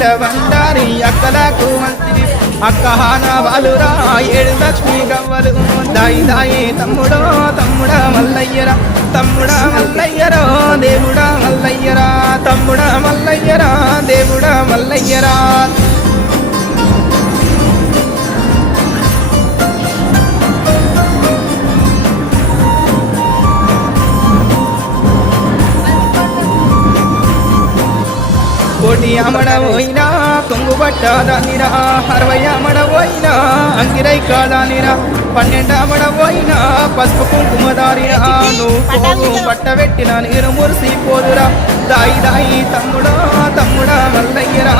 అఖిల బండారి అక్కలకు మంత్రి అక్క హాన బాలురా ఏడు లక్ష్మి గవ్వలు దాయి దాయి తమ్ముడో తమ్ముడా మల్లయ్యరా తమ్ముడా మల్లయ్యరా దేవుడా మల్లయ్యరా తమ్ముడా మల్లయ్యరా దేవుడా మల్లయ్యరా కోటి అమడబోయినా కొంగు పట్టదానిరా 60 అమడబోయినా అంగిరై కాదానిరా 12 అమడబోయినా పసుపు కుంకుమదారిరా నువ్వు పట్టబెట్టిన నీరు మురిసిపోదురా దాయి దాయి తమ్ముడా తమ్ముడా మల్లయ్యరా